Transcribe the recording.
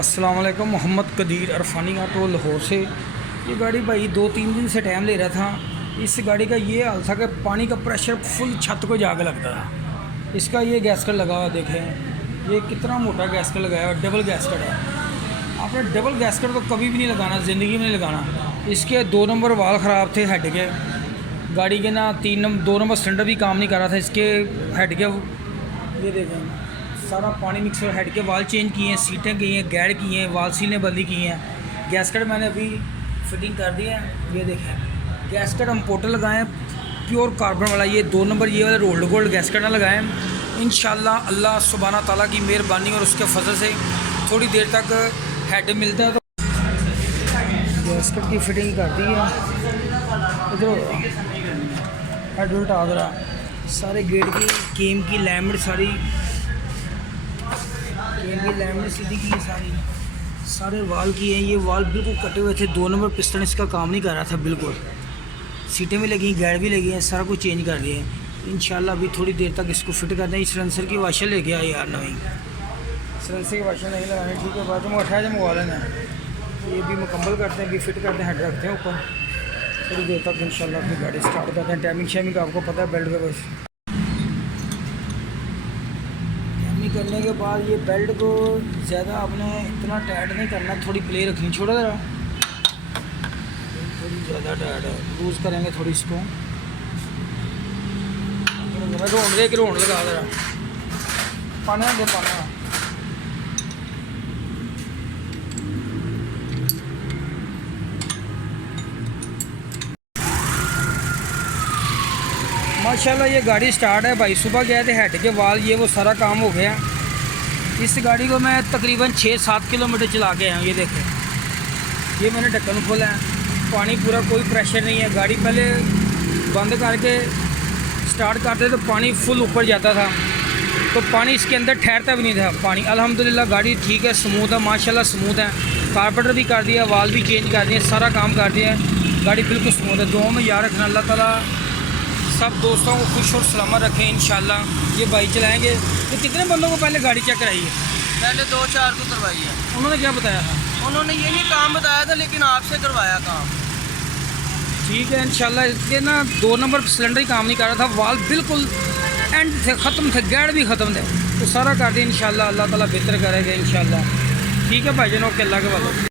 अस्सलाम वालेकुम। मोहम्मद कदीर अरफानी का तो लाहौर से। ये गाड़ी भाई 2-3 दिन से टाइम ले रहा था। इस गाड़ी का ये हाल था कि पानी का प्रेशर फुल छत को जाके लगता था। इसका ये गैसकट लगा हुआ देखें, ये कितना मोटा गैसकट लगाया हुआ, डबल गैसकट है। आपने डबल गैसकट तो कभी भी नहीं लगाना, ज़िंदगी में नहीं लगाना। इसके 2 नंबर वाल ख़राब थे हेड के, गाड़ी के ना 2 नंबर सिलेंडर भी काम नहीं कर रहा था इसके हेड के। ये देखें सारा पानी मिक्सर, हेड के वाल चेंज किए हैं, सीटें की हैं, गैड की हैं, वाल सीलें बदली की हैं। गैसकट मैंने अभी फिटिंग कर दी है। ये देखें गैसकट हम पोर्टल लगाएं प्योर कार्बन वाला, ये 2 नंबर ये वाले रोल्ड गोल्ड गैसकट ना लगाएं। इंशाल्लाह अल्लाह सुब्हाना ताला की मेहरबानी और उसके फजल से थोड़ी देर तक हेड मिलता है। तो गैसकट की फिटिंग कर दी है। इधर हेड उल्टा आ रहा, सारे गेट की केम की लैमिट सारी लैमिनेट सीधी की है, सारे वाल की हैं। ये वाल बिल्कुल कटे हुए थे, 2 नंबर पिस्टन इसका काम नहीं कर रहा था बिल्कुल। सीटें भी लगी, गैड भी लगी हैं, सारा कुछ चेंज कर दिए हैं। इंशाल्लाह अभी थोड़ी देर तक इसको फिट कर दें। सिलेंसर की वाशर लेके आए यार, नवी सिलेंसर की वाशर नहीं लगानी, ठीक है। बाद में उठाया जब मंगवा लेना है। ये भी मुकम्मल करते हैं, अभी फिट करते हैं, हेड रखते हैं ऊपर। थोड़ी देर तक इंशाल्लाह अपनी गाड़ी स्टार्ट करते हैं। टाइमिंग शेमिंग आपको पता है, बेल्ट का बस करने के बाद ये बेल्ट को ज़्यादा आपने इतना टाइट नहीं करना, थोड़ी प्ले रखनी, छोड़ा ज़रा थोड़ी ज़्यादा टाइट है, लूज़ करेंगे थोड़ी इसको। रोड लगा ज़रा पाना दे पाना। माशाल्लाह ये गाड़ी स्टार्ट है भाई। सुबह गया थे, हेड के वाल ये वो सारा काम हो गया। इस गाड़ी को मैं तकरीबन 6-7 किलोमीटर चला के आया हूँ। ये देखें, ये मैंने ढक्कन खोला है, पानी पूरा कोई प्रेशर नहीं है। गाड़ी पहले बंद करके स्टार्ट करते तो पानी फुल ऊपर जाता था, तो पानी इसके अंदर ठहरता भी नहीं था पानी। अल्हम्दुलिल्लाह गाड़ी ठीक है, स्मूथ है, माशाल्लाह स्मूथ है। कारपेटर भी कर दिया, वाल भी चेंज कर दिए, सारा काम कर दिया है। गाड़ी बिल्कुल स्मूथ है। दुआ में याद रखना, अल्लाह ताला सब दोस्तों को खुश और सलामत रखें इंशाल्लाह। ये भाई चलाएंगे। तो कितने बंदों को पहले गाड़ी चेक कराई है? पहले 2-4 को करवाई है। उन्होंने क्या बताया था? उन्होंने ये नहीं काम बताया था, लेकिन आपसे करवाया काम। ठीक है इंशाल्लाह। इसके ना 2 नंबर सिलेंडर ही काम नहीं कर रहा था, वाल बिल्कुल एंड से ख़त्म थे, गैड भी ख़त्म थे, तो सारा कर दिया इंशाल्लाह। अल्लाह ताला बेहतर करेगा इंशाल्लाह। ठीक है भाईजान, ओके, अल्लाह के वाले।